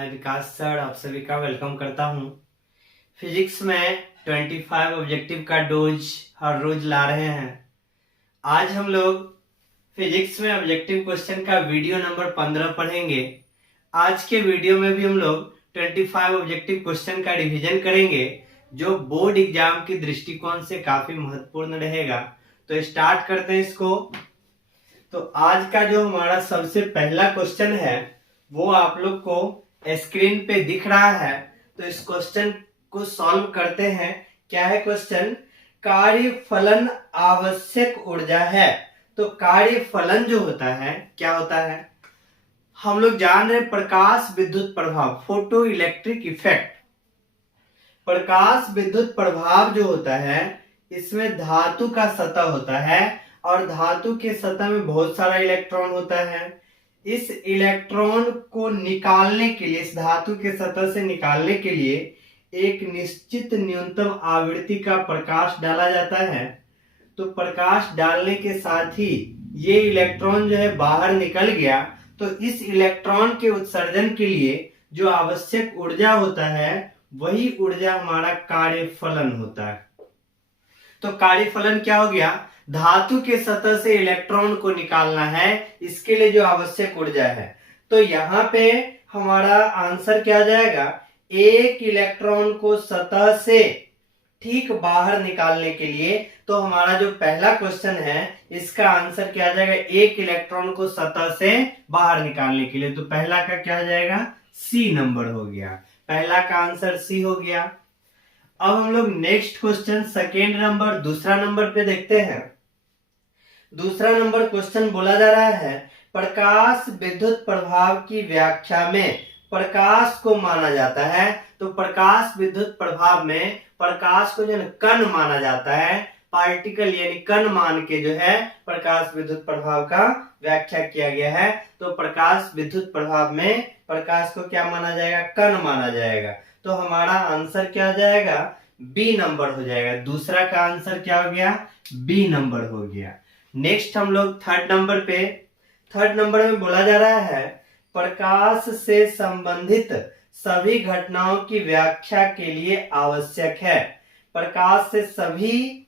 मैं विकास सर आप सभी का वेलकम करता हूं। फिजिक्स में 25 ऑब्जेक्टिव का डोज हर रोज ला रहे हैं। आज हम लोग फिजिक्स में ऑब्जेक्टिव क्वेश्चन का वीडियो नंबर 15 पढ़ेंगे। आज के वीडियो में भी हम लोग 25 ऑब्जेक्टिव क्वेश्चन का रिवीजन करेंगे जो बोर्ड एग्जाम के दृष्टिकोण से काफी महत्वपूर्ण रहेगा। तो स्टार्ट करते हैं इसको। तो आज का जो हमारा सबसे पहला क्वेश्चन है वो आप लोग को स्क्रीन पे दिख रहा है। तो इस क्वेश्चन को सॉल्व करते हैं। क्या है क्वेश्चन? कार्यफलन आवश्यक ऊर्जा है। तो कार्यफलन जो होता है क्या होता है? हम लोग जान रहे प्रकाश विद्युत प्रभाव, फोटो इलेक्ट्रिक इफेक्ट। प्रकाश विद्युत प्रभाव जो होता है इसमें धातु का सतह होता है और धातु के सतह में बहुत सारा इलेक्ट्रॉन होता है। इस इलेक्ट्रॉन को निकालने के लिए, इस धातु के सतह से निकालने के लिए एक निश्चित न्यूनतम आवृत्ति का प्रकाश डाला जाता है। तो प्रकाश डालने के साथ ही ये इलेक्ट्रॉन जो है बाहर निकल गया। तो इस इलेक्ट्रॉन के उत्सर्जन के लिए जो आवश्यक ऊर्जा होता है वही ऊर्जा हमारा कार्यफलन होता है। तो कार्यफलन क्या हो गया? धातु के सतह से इलेक्ट्रॉन को निकालना है, इसके लिए जो आवश्यक ऊर्जा है। तो यहाँ पे हमारा आंसर क्या आ जाएगा? एक इलेक्ट्रॉन को सतह से ठीक बाहर निकालने के लिए। तो हमारा जो पहला क्वेश्चन है इसका आंसर क्या आ जाएगा? एक इलेक्ट्रॉन को सतह से बाहर निकालने के लिए। तो पहला का क्या आ जाएगा? सी नंबर हो गया। पहला का आंसर सी हो गया। अब हम लोग नेक्स्ट क्वेश्चन सेकेंड नंबर, दूसरा नंबर पे देखते हैं। दूसरा नंबर क्वेश्चन बोला जा रहा है प्रकाश विद्युत प्रभाव की व्याख्या में प्रकाश को माना जाता है। तो प्रकाश विद्युत प्रभाव में प्रकाश को जो है कण माना जाता है। पार्टिकल यानी कण मान के जो है प्रकाश विद्युत प्रभाव का व्याख्या किया गया है। तो प्रकाश विद्युत प्रभाव में प्रकाश को क्या माना जाएगा? कण माना जाएगा। तो हमारा आंसर क्या हो जाएगा? बी नंबर हो जाएगा। दूसरा का आंसर क्या हो गया? बी नंबर हो गया। नेक्स्ट हम लोग थर्ड नंबर पे, थर्ड नंबर में बोला जा रहा है प्रकाश से संबंधित सभी घटनाओं की व्याख्या के लिए आवश्यक है। प्रकाश से सभी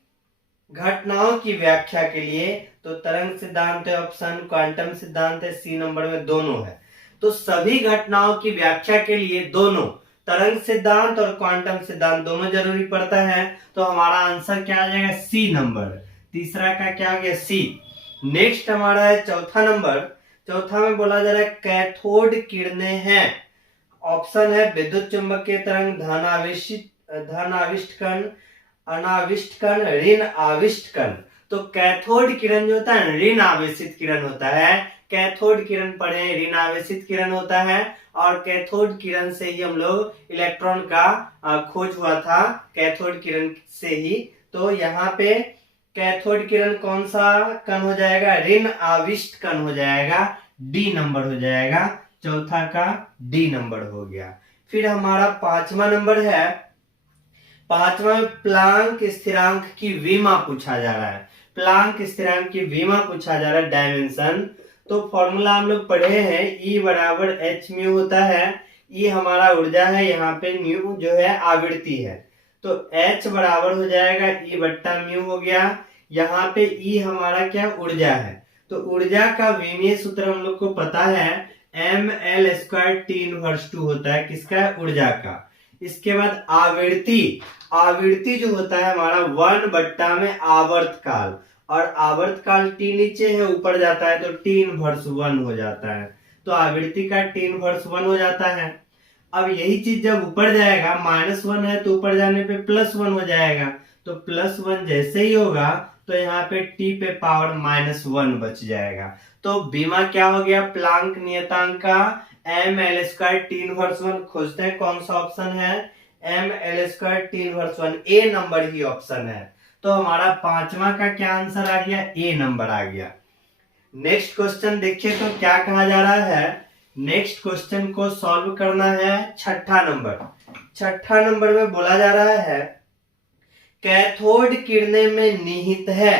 घटनाओं की व्याख्या के लिए तो तरंग सिद्धांत है ऑप्शन, क्वांटम सिद्धांत है सी नंबर में, दोनों है। तो सभी घटनाओं की व्याख्या के लिए दोनों तरंग सिद्धांत और क्वांटम सिद्धांत दोनों जरूरी पड़ता है। तो हमारा आंसर क्या आ जाएगा? C number. तीसरा का क्या हो गया? सी। नेक्स्ट हमारा है चौथा नंबर। चौथा में बोला जा रहा है कैथोड किरणें हैं। ऑप्शन है विद्युत चुंबकीय तरंग, धन आविष्ट कण, अनाविष्ट कण, ऋण आविष्ट कण। तो कैथोड किरण जो होता है ऋण आवेशित किरण होता है। कैथोड किरण पढ़े, ऋण आवेशित किरण होता है और कैथोड किरण से ही हम लोग इलेक्ट्रॉन का खोज हुआ था, कैथोड किरण से ही। तो यहाँ पे कैथोड किरण कौन सा कण हो जाएगा? ऋण आविष्ट कण हो जाएगा। डी नंबर हो जाएगा। चौथा का डी नंबर हो गया। फिर हमारा पांचवा नंबर है। पांचवा में प्लांक स्थिरांक की विमा पूछा जा रहा है। प्लांक स्थिरांक की विमा पूछा जा रहा है, डायमेंशन। तो फॉर्मूला हम लोग पढ़े हैं, E बराबर एच म्यू होता है। E हमारा ऊर्जा है, यहाँ पे म्यू जो है आवृत्ति है। तो H बराबर हो जाएगा E बट्टा म्यू हो गया। यहाँ पे E हमारा क्या? ऊर्जा है। तो ऊर्जा का विमीय सूत्र हम लोग को पता है, ml² T इनवर्स 2 होता है। किसका? ऊर्जा का। इसके बाद आवृत्ति, आवृत्ति जो होता है हमारा 1 बट्टा में आवर्त काल, और आवर्त काल T नीचे है ऊपर जाता है तो T इनवर्स 1 हो जाता है। तो आवृत्ति का T इनवर्स 1 हो जाता है। अब यही चीज जब ऊपर जाएगा, -1 है तो ऊपर जाने पे +1 हो जाएगा। तो +1 जैसे ही होगा तो यहाँ पे T पे पावर -1 बच जाएगा। तो बीमा क्या हो गया? प्लांक नियतांक का ml² T इनवर्स 1। खोजते हैं कौन सा ऑप्शन है? ml² T इनवर्स 1, ए नंबर ही ऑप्शन है। तो हमारा पांचवा का क्या आंसर आ गया? ए नंबर आ गया। नेक्स्ट क्वेश्चन देखिए तो क्या कहा जा रहा है। नेक्स्ट क्वेश्चन को सॉल्व करना है। छठा नंबर, छठा नंबर में बोला जा रहा है कैथोड किरणें में निहित है।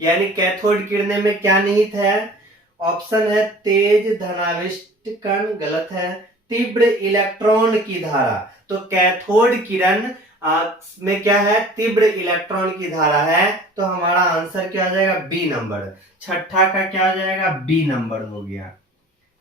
यानी कैथोड किरणें में क्या निहित है? ऑप्शन है तेज धनाविष्ट कण, गलत है। तीव्र इलेक्ट्रॉन की धारा। तो कैथोड किरण में क्या है, तीव्र इलेक्ट्रॉन की धारा है। तो हमारा आंसर क्या हो जाएगा, बी नंबर। छठा का क्या हो जाएगा, बी नंबर हो गया,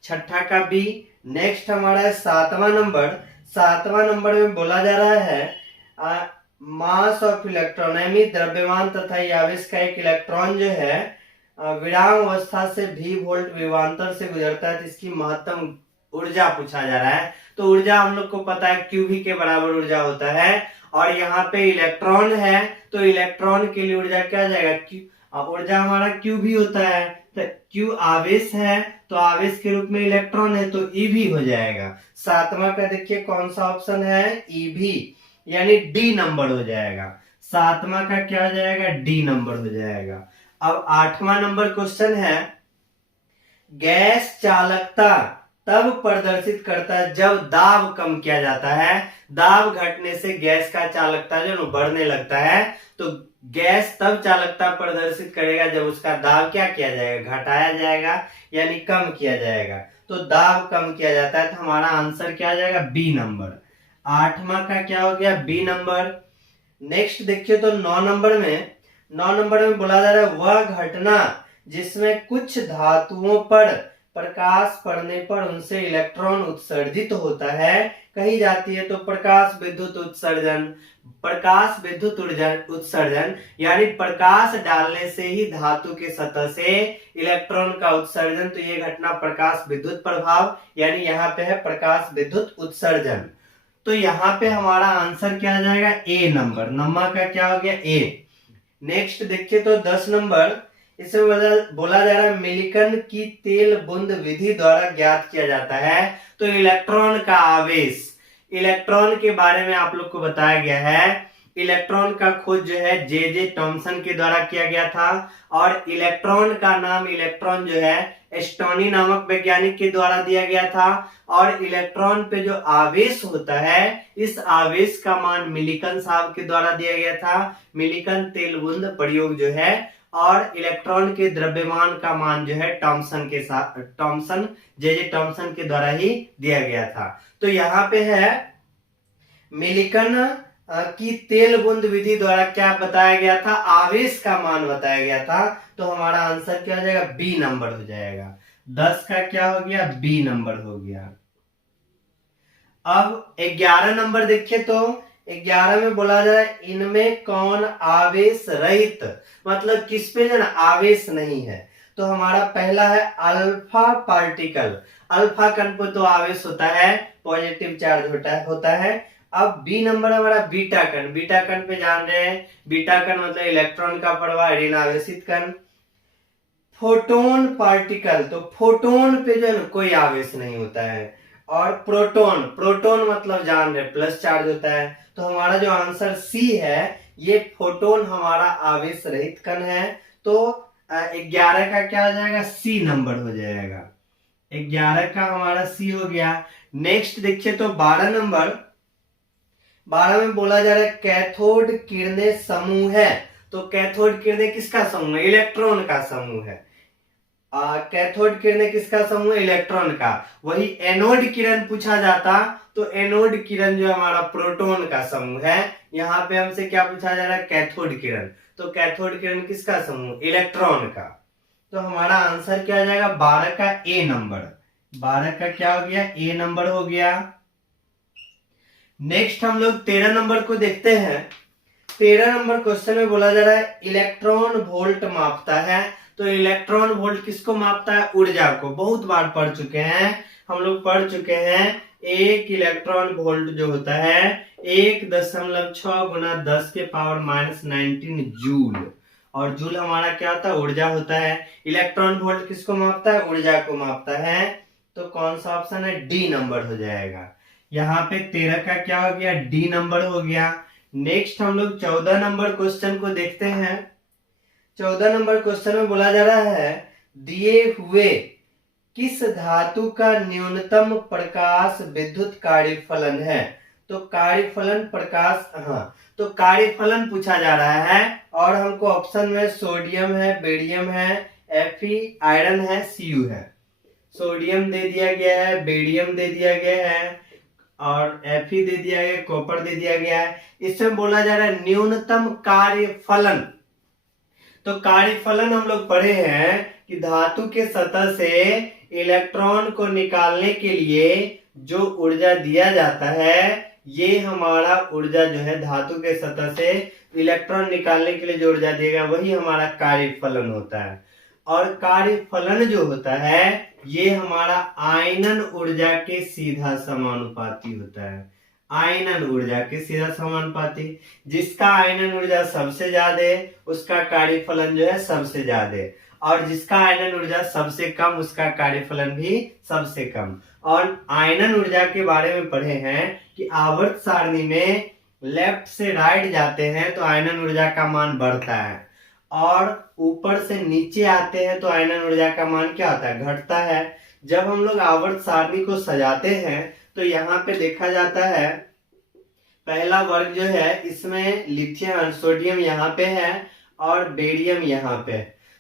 छठा का बी। नेक्स्ट हमारा है सातवां नंबर। सातवां नंबर में बोला जा रहा है मास ऑफ इलेक्ट्रॉन, यानी द्रव्यमान तथा आवेश का एक इलेक्ट्रॉन जो है विराम अवस्था से भी वोल्ट विभवांतर से गुजरता है, तो इसकी महत्तम ऊर्जा पूछा जा रहा है। तो ऊर्जा हम लोग को पता है क्यूवी के बराबर ऊर्जा होता है, और यहाँ पे इलेक्ट्रॉन है तो इलेक्ट्रॉन के लिए ऊर्जा क्या आ जाएगा, क्यू। ऊर्जा हमारा क्यू भी होता है, तो क्यू आवेश है तो आवेश के रूप में इलेक्ट्रॉन है तो ईवी हो जाएगा। सातवां का देखिए कौन सा ऑप्शन है, ईवी, यानी डी नंबर हो जाएगा। सातवां का क्या हो जाएगा, डी नंबर हो जाएगा। अब आठवां नंबर क्वेश्चन है, गैस चालकता तब प्रदर्शित करता है जब दाब कम किया जाता है। दाब घटने से गैस का चालकता जो बढ़ने लगता है, तो गैस तब चालकता प्रदर्शित करेगा जब उसका दाब क्या किया जाएगा, घटाया जाएगा, यानी कम किया जाएगा। तो दाब कम किया जाता है, तो हमारा आंसर क्या आ जाएगा, बी नंबर। आठवां का क्या हो गया, बी नंबर। नेक्स्ट देखिए तो 9 नंबर में बोला जा रहा है वह घटना जिसमें कुछ धातुओं पर प्रकाश पड़ने पर उनसे इलेक्ट्रॉन उत्सर्जित होता है कही जाती है। तो प्रकाश विद्युत उत्सर्जन, प्रकाश विद्युत उत्सर्जन यानी प्रकाश डालने से ही धातु के सतह से इलेक्ट्रॉन का उत्सर्जन। तो ये घटना प्रकाश विद्युत प्रभाव, यानी यहाँ पे है प्रकाश विद्युत उत्सर्जन। तो यहाँ पे हमारा आंसर क्या आ जाएगा, ए नंबर। नंबर का क्या हो गया, ए। नेक्स्ट देखिए तो 10 नंबर, इसमें बोला जा रहा है मिलिकन की तेल बूंद विधि द्वारा ज्ञात किया जाता है। तो इलेक्ट्रॉन का आवेश, इलेक्ट्रॉन के बारे में आप लोग को बताया गया है। इलेक्ट्रॉन का खोज जो है जे जे टॉमसन के द्वारा किया गया था, और इलेक्ट्रॉन का नाम, इलेक्ट्रॉन जो है एस्टोनी नामक वैज्ञानिक के द्वारा दिया गया था। और इलेक्ट्रॉन पे जो आवेश होता है, इस आवेश का मान मिलिकन साहब के द्वारा दिया गया था। मिलिकन तेल बूंद प्रयोग जो है, और इलेक्ट्रॉन के द्रव्यमान का मान जो है टॉमसन के साथ, टॉमसन, जे जे टॉमसन के द्वारा ही दिया गया था। तो यहाँ पे है मिलिकन की तेल बूंद विधि द्वारा क्या बताया गया था, आवेश का मान बताया गया था। तो हमारा आंसर क्या हो जाएगा, बी नंबर हो जाएगा। 10 का क्या हो गया, बी नंबर हो गया। अब 11 नंबर देखिए तो 11 में बोला जा रहा है इनमें कौन आवेश रहित, मतलब किस पे जो आवेश नहीं है। तो हमारा पहला है अल्फा पार्टिकल। अल्फा कण पर तो आवेश होता है, पॉजिटिव चार्ज होता है। अब बी नंबर हमारा बीटा कण। बीटा कण पे जान रहे हैं, बीटा कण मतलब इलेक्ट्रॉन का प्रवाह, ऋण आवेशित कण। फोटोन पार्टिकल, तो फोटोन पे जो है कोई आवेश नहीं होता है। और प्रोटॉन, प्रोटॉन मतलब जान रहे प्लस चार्ज होता है। तो हमारा जो आंसर सी है, ये फोटोन हमारा आवेश रहित कण है। तो 11 का क्या हो जाएगा, सी नंबर हो जाएगा। 11 का हमारा सी हो गया। नेक्स्ट देखिए तो 12 नंबर। 12 में बोला जा रहा है कैथोड किरणें समूह है। तो कैथोड किरणें किसका समूह है, इलेक्ट्रॉन का समूह है। कैथोड किरणें किसका समूह है, इलेक्ट्रॉन का। वही एनोड किरण पूछा जाता तो एनोड किरण जो हमारा प्रोटॉन का समूह है। यहाँ पे हमसे क्या पूछा जा रहा है, कैथोड किरण। तो कैथोड किरण किसका समूह, इलेक्ट्रॉन का। तो हमारा आंसर क्या आ जाएगा, 12 का ए नंबर। 12 का क्या हो गया, ए नंबर हो गया। नेक्स्ट हम लोग 13 नंबर को देखते हैं। 13 नंबर क्वेश्चन में बोला जा रहा है इलेक्ट्रॉन वोल्ट मापता है। तो इलेक्ट्रॉन वोल्ट किसको मापता है, ऊर्जा को। बहुत बार पढ़ चुके हैं हम लोग, पढ़ चुके हैं। एक इलेक्ट्रॉन वोल्ट जो होता है 1.6 गुना 10 के पावर -19 जूल। और जूल हमारा क्या होता है, ऊर्जा होता है। इलेक्ट्रॉन वोल्ट किसको मापता है, ऊर्जा को मापता है। तो कौन सा ऑप्शन है, डी नंबर हो जाएगा। यहाँ पे 13 का क्या हो गया, डी नंबर हो गया। नेक्स्ट हम लोग 14 नंबर क्वेश्चन को देखते हैं। 14 नंबर क्वेश्चन में बोला जा रहा है दिए हुए किस धातु का न्यूनतम प्रकाश विद्युत कार्यफलन है। तो कार्यफलन प्रकाश, तो कार्यफलन पूछा जा रहा है, और हमको ऑप्शन में सोडियम है, बेरियम है, Fe आयरन है, Cu है। सोडियम दे दिया गया है, बेरियम दे दिया गया है और Fe दे दिया गया है, कॉपर दे दिया गया है। इसमें बोला जा रहा है न्यूनतम कार्यफलन। तो कार्यफलन हम लोग पढ़े हैं कि धातु के सतह से इलेक्ट्रॉन को निकालने के लिए जो ऊर्जा दिया जाता है, ये हमारा ऊर्जा जो है धातु के सतह से इलेक्ट्रॉन निकालने के लिए जो ऊर्जा देगा वही हमारा कार्यफलन होता है। और कार्यफलन जो होता है ये हमारा आयनन ऊर्जा के सीधा समानुपाती होता है। आयनन ऊर्जा के सीधा समानुपाती। जिसका आयनन ऊर्जा सबसे ज्यादा उसका कार्यफलन जो है सबसे ज्यादा, और जिसका आयनन ऊर्जा सबसे कम उसका कार्यफलन भी सबसे कम। और आयनन ऊर्जा के बारे में पढ़े हैं कि आवर्त सारणी में लेफ्ट से राइट जाते हैं तो आयनन ऊर्जा का मान बढ़ता है, और ऊपर से नीचे आते हैं तो आयनन ऊर्जा का मान क्या होता है, घटता है। जब हम लोग आवर्त सारणी को सजाते हैं तो यहाँ पे देखा जाता है पहला वर्ग जो है इसमें लिथियम सोडियम यहाँ पे है और बेरियम यहाँ पे।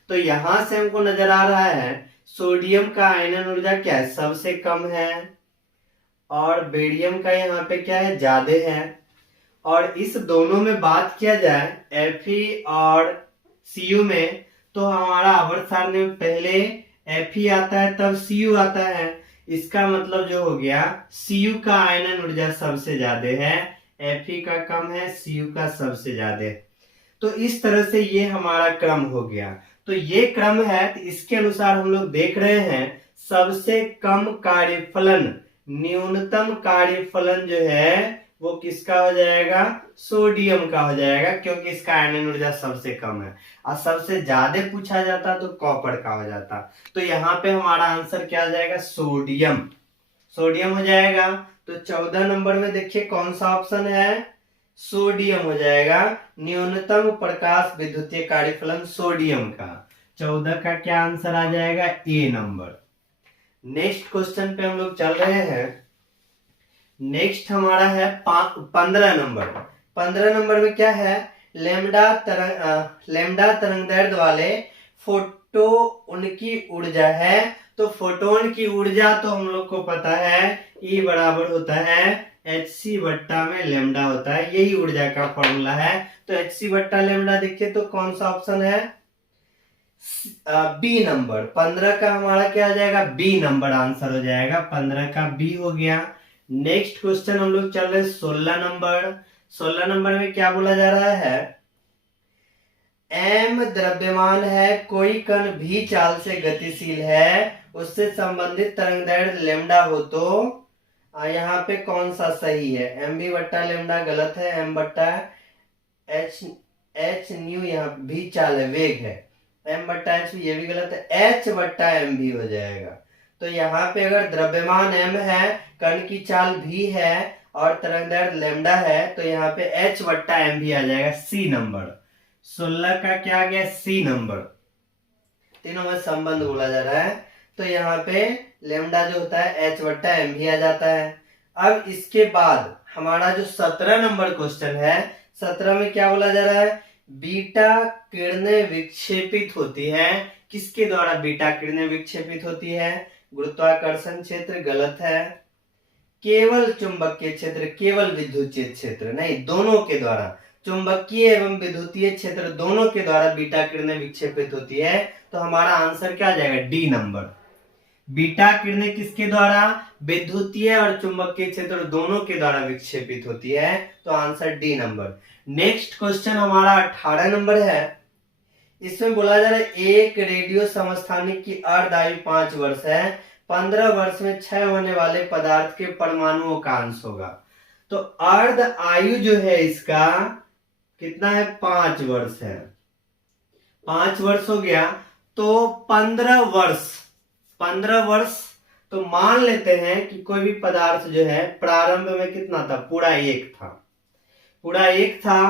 तो यहाँ से हमको नजर आ रहा है सोडियम का आयनन ऊर्जा क्या है, सबसे कम है, और बेरियम का यहाँ पे क्या है, ज्यादा है। और इस दोनों में बात किया जाए Fe और Cu में, तो हमारा आवर्त सारणी में पहले Fe आता है तब Cu आता है। इसका मतलब जो हो गया Cu का आयनन ऊर्जा सबसे ज्यादा है, Fe का कम है, Cu का सबसे ज्यादा है। तो इस तरह से ये हमारा क्रम हो गया। तो ये क्रम है, तो इसके अनुसार हम लोग देख रहे हैं सबसे कम कार्यफलन, न्यूनतम कार्यफलन जो है वो किसका हो जाएगा, सोडियम का हो जाएगा, क्योंकि इसका आयनन ऊर्जा सबसे कम है। और सबसे ज्यादा पूछा जाता तो कॉपर का हो जाता। तो यहाँ पे हमारा आंसर क्या हो जाएगा, सोडियम। सोडियम हो जाएगा। तो 14 नंबर में देखिए कौन सा ऑप्शन है, सोडियम हो जाएगा। न्यूनतम प्रकाश विद्युतीय कार्यफलन सोडियम का। 14 का क्या आंसर आ जाएगा, ए नंबर। नेक्स्ट क्वेश्चन पे हम लोग चल रहे हैं। नेक्स्ट हमारा है 15 नंबर। 15 नंबर में क्या है, लेमडा तरंगदैर्ध्य वाले फोटो उनकी ऊर्जा है। तो फोटोन की ऊर्जा तो हम लोग को पता है E बराबर होता है Hc बट्टा में लेमडा होता है, यही ऊर्जा का फॉर्मूला है। तो Hc बट्टा लेमडा देखिए तो कौन सा ऑप्शन है, बी नंबर। 15 का हमारा क्या हो जाएगा, बी नंबर आंसर हो जाएगा। 15 का बी हो गया। नेक्स्ट क्वेश्चन हम लोग चल रहे हैं 16 नंबर। 16 नंबर में क्या बोला जा रहा है, m द्रव्यमान है, कोई कण भी चाल से गतिशील है, उससे संबंधित तरंगदैर्ध्य लेमडा हो तो यहाँ पे कौन सा सही है, एम बी बट्टा लेमडा गलत है, एम बट्टा एच न्यू यहाँ भी चाल है, वेग है, एम बट्टा एच ये भी गलत है, एच बट्टा एम भी हो जाएगा। तो यहाँ पे अगर द्रव्यमान m है, कण की चाल भी है और तरंगदैर्ध्य लेमडा है, तो यहाँ पे h बट्टा एम भी आ जाएगा, सी नंबर। 16 का क्या आ गया, सी नंबर। तीनों में संबंध बोला जा रहा है। तो यहाँ पे लेमडा जो होता है h बट्टा एम भी आ जाता है। अब इसके बाद हमारा जो 17 नंबर क्वेश्चन है, 17 में क्या बोला जा रहा है, बीटा किरणें विक्षेपित होती है। किसके द्वारा बीटा किरणें विक्षेपित होती है, गुरुत्वाकर्षण क्षेत्र गलत है, केवल चुंबकीय क्षेत्र, केवल विद्युतीय क्षेत्र नहीं, दोनों के द्वारा, चुंबकीय एवं विद्युतीय क्षेत्र दोनों के द्वारा बीटा किरणें विक्षेपित होती है। तो हमारा आंसर क्या आ जाएगा, डी नंबर। बीटा किरणें किसके द्वारा, विद्युतीय और चुंबकीय क्षेत्र दोनों के द्वारा विक्षेपित होती है। तो answer D number. Next question हमारा 18 नंबर है। इसमें बोला जा रहा है एक रेडियो समस्थानिक की अर्ध आयु 5 वर्ष है, 15 वर्ष में क्षय होने वाले पदार्थ के परमाणुओं का अंश होगा। तो अर्ध आयु जो है इसका कितना है, 5 वर्ष है। 5 वर्ष हो गया तो 15 वर्ष, 15 वर्ष तो मान लेते हैं कि कोई भी पदार्थ जो है प्रारंभ में कितना था, पूरा 1 था, पूरा 1 था।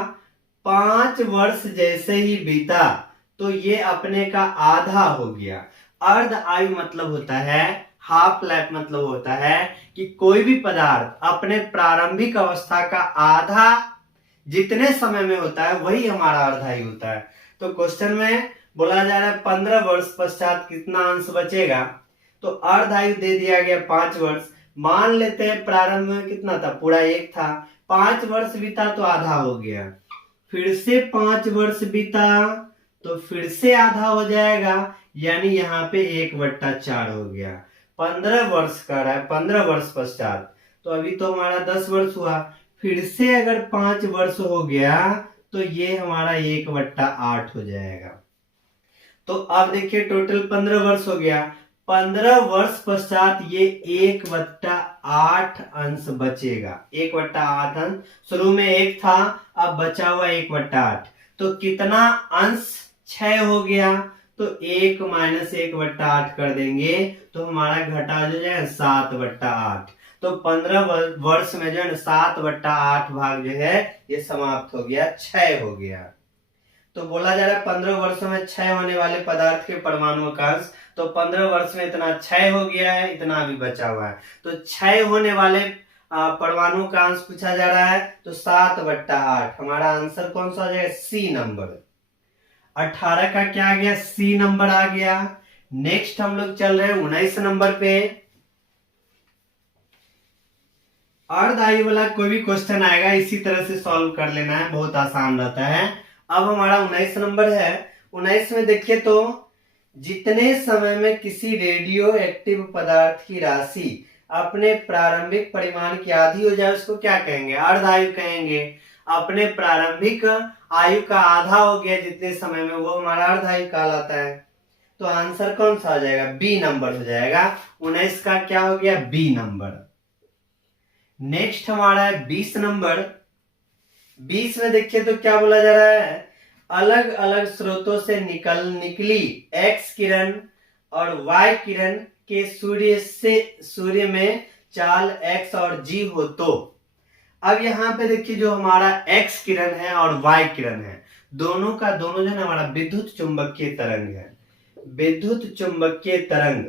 5 वर्ष जैसे ही बीता तो ये अपने का आधा हो गया। अर्ध आयु मतलब होता है, हाफ लाइफ मतलब होता है कि कोई भी पदार्थ अपने प्रारंभिक अवस्था का आधा जितने समय में होता है वही हमारा अर्ध आयु होता है। तो क्वेश्चन में बोला जा रहा है 15 वर्ष पश्चात कितना अंश बचेगा, तो अर्धायु दे दिया गया 5 वर्ष। मान लेते हैं प्रारंभ में कितना था, पूरा 1 था, 5 वर्ष बीता तो आधा हो गया, फिर से 5 वर्ष बीता तो फिर से आधा हो जाएगा, यानी यहाँ पे 1/4 हो गया। 15 वर्ष का रहा है, 15 वर्ष पश्चात, तो अभी तो हमारा 10 वर्ष हुआ, फिर से अगर 5 वर्ष हो गया तो ये हमारा 1/8 हो जाएगा। तो अब देखिए टोटल 15 वर्ष हो गया, 15 वर्ष पश्चात ये 1/8 अंश बचेगा, 1/8 अंश। शुरू में 1 था, अब बचा हुआ 1/8, तो कितना अंश क्षय हो गया, तो 1 - 1/8 कर देंगे तो हमारा घटा जो है 7/8। तो 15 वर्ष में जो है 7/8 भाग जो है ये समाप्त हो गया, क्षय हो गया। तो बोला जा रहा है 15 वर्षों में क्षय होने वाले पदार्थ के परमाणुओं का अंश, तो 15 वर्ष में इतना क्षय हो गया है, इतना अभी बचा हुआ है। तो क्षय होने वाले परमाणु का अंश पूछा जा रहा है, तो 7/8। हमारा आंसर कौन सा आ जाएगा, सी नंबर। 18 का क्या आ गया, सी नंबर आ गया। नेक्स्ट हम लोग चल रहे हैं 19 नंबर पे। अर्धायु वाला कोई भी क्वेश्चन आएगा इसी तरह से सॉल्व कर लेना है, बहुत आसान रहता है। अब हमारा 19 नंबर है। 19 में देखिए तो जितने समय में किसी रेडियो एक्टिव पदार्थ की राशि अपने प्रारंभिक परिमाण की आधी हो जाए उसको क्या कहेंगे, अर्धायु कहेंगे। अपने प्रारंभिक आयु का आधा हो गया जितने समय में, वो हमारा अर्धायु कहलाता है। तो आंसर कौन सा आ जाएगा, बी नंबर हो जाएगा। 19 का क्या हो गया, बी नंबर। नेक्स्ट हमारा है 20 नंबर। 20 में देखिए तो क्या बोला जा रहा है, अलग अलग स्रोतों से निकली एक्स किरण और वाई किरण के सूर्य में चाल एक्स और जी हो तो। अब यहाँ पे देखिए जो हमारा एक्स किरण है और वाई किरण है, दोनों का दोनों जो है हमारा विद्युत चुंबकीय तरंग है। विद्युत चुंबकीय तरंग,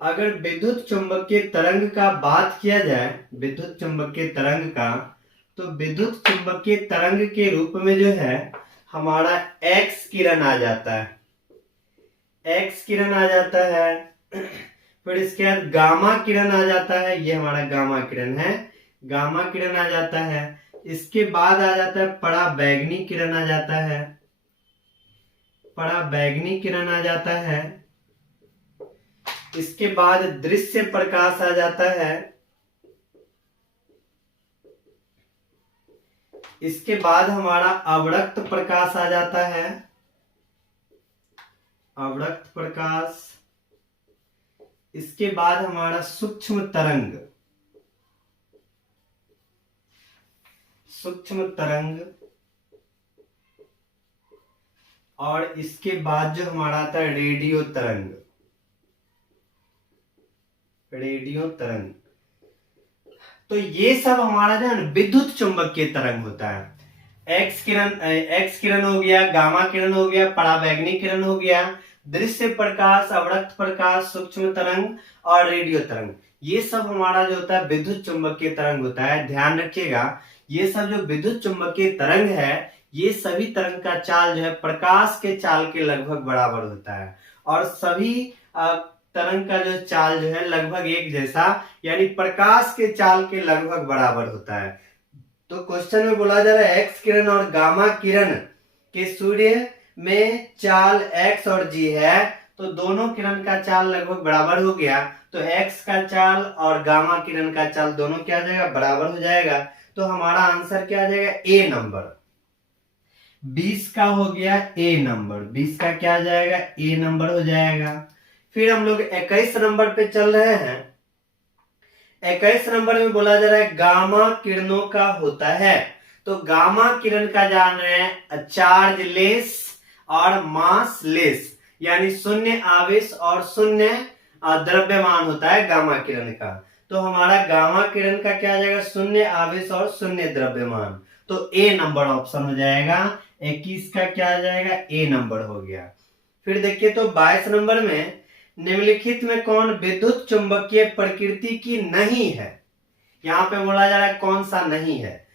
अगर विद्युत चुंबकीय तरंग का बात किया जाए, विद्युत चुंबकीय तरंग का, तो विद्युत चुंबकीय तरंग के रूप में जो है हमारा एक्स किरण आ जाता है, एक्स किरण आ जाता है। फिर इसके बाद गामा किरण आ जाता है, ये हमारा गामा किरण है, गामा किरण आ जाता है। इसके बाद आ जाता है परा बैगनी किरण आ जाता है, परा बैगनी किरण आ जाता है। इसके बाद दृश्य प्रकाश आ जाता है। इसके बाद हमारा अवरक्त प्रकाश आ जाता है, अवरक्त प्रकाश। इसके बाद हमारा सूक्ष्म तरंग, सूक्ष्म तरंग। और इसके बाद जो हमारा आता है रेडियो तरंग, रेडियो तरंग। तो ये सब हमारा जो है ना विद्युत चुंबकीय तरंग होता है। एक्स किरण हो गया, गामा किरण हो गया, पराबैंगनी किरण हो गया, दृश्य प्रकाश, अवरक्त प्रकाश, सूक्ष्म तरंग और रेडियो तरंग। ये सब हमारा जो होता है विद्युत चुंबकीय तरंग होता है। ध्यान रखिएगा, ये सब जो विद्युत चुंबकीय तरंग है, ये सभी तरंग का चाल जो है प्रकाश के चाल के लगभग बराबर होता है, और सभी तरंग का जो चाल जो है लगभग एक जैसा, यानी प्रकाश के चाल के लगभग बराबर होता है। तो क्वेश्चन में बोला जा रहा है एक्स किरण और गामा किरण के सूर्य में चाल एक्स और जी है, तो दोनों किरण का चाल लगभग बराबर हो गया, तो एक्स का चाल और गामा किरण का चाल दोनों क्या आ जाएगा, बराबर हो जाएगा। तो हमारा आंसर क्या आ जाएगा, ए नंबर। 20 का हो गया ए नंबर, 20 का क्या आ जाएगा, ए नंबर हो जाएगा। फिर हम लोग 21 नंबर पे चल रहे हैं। 21 नंबर में बोला जा रहा है गामा किरणों का होता है। तो गामा किरण का जान रहे हैं चार्ज लेस और मास लेस, यानी शून्य आवेश और शून्य द्रव्यमान होता है गामा किरण का। तो हमारा गामा किरण का क्या आ जाएगा, शून्य आवेश और शून्य द्रव्यमान। तो ए नंबर ऑप्शन हो जाएगा। 21 का क्या आ जाएगा, ए नंबर हो गया। फिर देखिए तो 22 नंबर में निम्नलिखित में कौन विद्युत चुंबकीय प्रकृति की नहीं है। यहाँ पे बोला जा रहा है कौन सा नहीं है,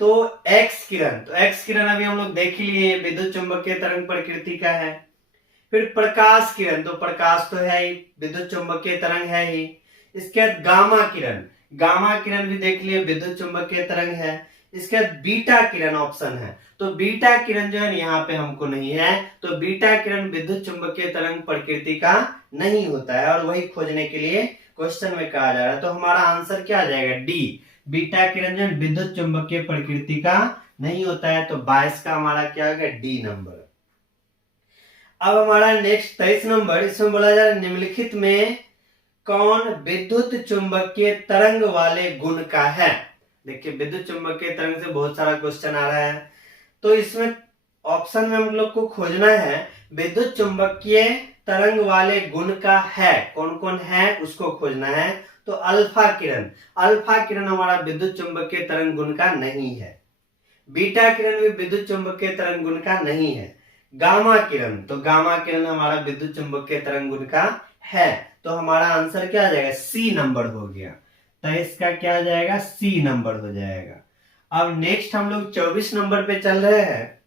तो एक्स किरण। तो एक्स किरण अभी हम लोग देख ही लिए, विद्युत चुंबकीय तरंग प्रकृति का है। फिर प्रकाश किरण, तो प्रकाश तो है ही, विद्युत चुंबकीय तरंग है ही। इसके बाद गामा किरण, गामा किरण भी देख लिए विद्युत चुंबकीय तरंग है। इसके बाद बीटा किरण ऑप्शन है, तो बीटा किरण जो है यहाँ पे हमको नहीं है, तो बीटा किरण विद्युत चुंबकीय तरंग प्रकृति का नहीं होता है और वही खोजने के लिए क्वेश्चन में कहा जा रहा है। तो हमारा आंसर क्या आ जाएगा, डी, बीटा किरण जो विद्युत चुंबकीय प्रकृति का नहीं होता है। तो 22 का हमारा क्या हो गया, डी नंबर। अब हमारा नेक्स्ट 23 नंबर, इसमें बोला जा रहा है निम्नलिखित में कौन विद्युत चुंबकीय तरंग वाले गुण का है। देखिए विद्युत चुंबकीय तरंग से बहुत सारा क्वेश्चन आ रहा है, तो इसमें ऑप्शन में हम लोग को खोजना है विद्युत चुंबकीय तरंग वाले गुण का है, कौन कौन है उसको खोजना है। तो अल्फा किरण, अल्फा किरण हमारा विद्युत चुंबकीय तरंग गुण का नहीं है। बीटा किरण भी विद्युत चुंबकीय तरंग गुण का नहीं है। गामा किरण, तो गामा किरण हमारा विद्युत चुंबकीय तरंग गुण का है। तो हमारा आंसर क्या आ जाएगा, सी नंबर हो गया। तो इसका क्या आ जाएगा, सी नंबर हो जाएगा। अब नेक्स्ट हम लोग 24 नंबर पे चल रहे हैं।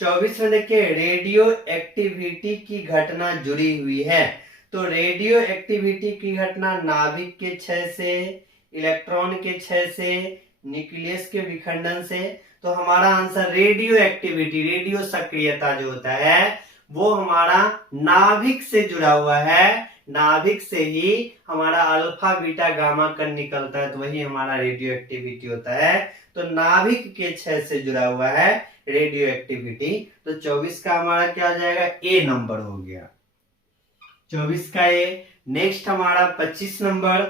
24 में देखिए रेडियो एक्टिविटी की घटना जुड़ी हुई है। तो रेडियो एक्टिविटी की घटना नाभिक के क्षय से, इलेक्ट्रॉन के क्षय से, न्यूक्लियस के विखंडन से। तो हमारा आंसर रेडियो एक्टिविटी, रेडियो सक्रियता जो होता है वो हमारा नाभिक से जुड़ा हुआ है। नाभिक से ही हमारा अल्फा बीटा गामा कण निकलता है, तो वही हमारा रेडियो एक्टिविटी होता है। तो नाभिक के क्षय से जुड़ा हुआ है रेडियो एक्टिविटी। तो 24 का हमारा क्या आ जाएगा, ए नंबर हो गया, 24 का ए। नेक्स्ट हमारा 25 नंबर।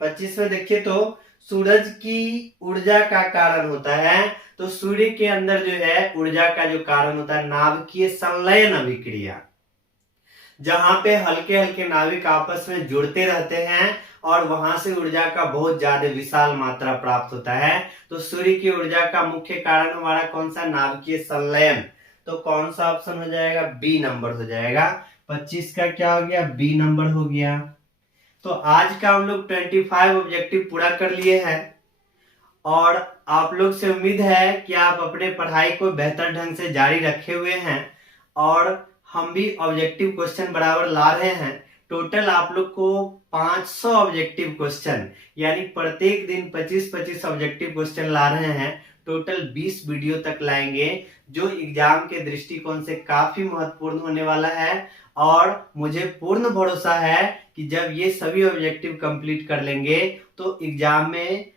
25 में देखिए तो सूरज की ऊर्जा का कारण होता है। तो सूर्य के अंदर जो है ऊर्जा का जो कारण होता है नाभिकीय संलयन अभिक्रिया, जहां पे हल्के हल्के नाभिक आपस में जुड़ते रहते हैं और वहां से ऊर्जा का बहुत ज्यादा विशाल मात्रा प्राप्त होता है। तो सूर्य की ऊर्जा का मुख्य कारण हमारा कौन सा, नाभिकीय संलयन। तो कौन सा ऑप्शन हो जाएगा, बी नंबर हो जाएगा। 25 का क्या हो गया, बी नंबर हो गया। तो आज का हम लोग 25 ऑब्जेक्टिव पूरा कर लिए हैं और आप लोग से उम्मीद है कि आप अपने पढ़ाई को बेहतर ढंग से जारी रखे हुए हैं और हम भी ऑब्जेक्टिव क्वेश्चन बराबर ला रहे हैं। टोटल आप लोग को 500 ऑब्जेक्टिव क्वेश्चन, यानी प्रत्येक दिन 25-25 ऑब्जेक्टिव क्वेश्चन ला रहे हैं। टोटल 20 वीडियो तक लाएंगे जो एग्जाम के दृष्टिकोण से काफी महत्वपूर्ण होने वाला है। और मुझे पूर्ण भरोसा है कि जब ये सभी ऑब्जेक्टिव कंप्लीट कर लेंगे तो एग्जाम में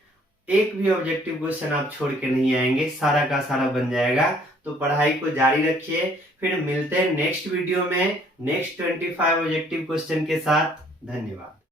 एक भी ऑब्जेक्टिव क्वेश्चन आप छोड़ के नहीं आएंगे, सारा का सारा बन जाएगा। तो पढ़ाई को जारी रखिए, फिर मिलते हैं नेक्स्ट वीडियो में नेक्स्ट 25 ऑब्जेक्टिव क्वेश्चन के साथ। धन्यवाद।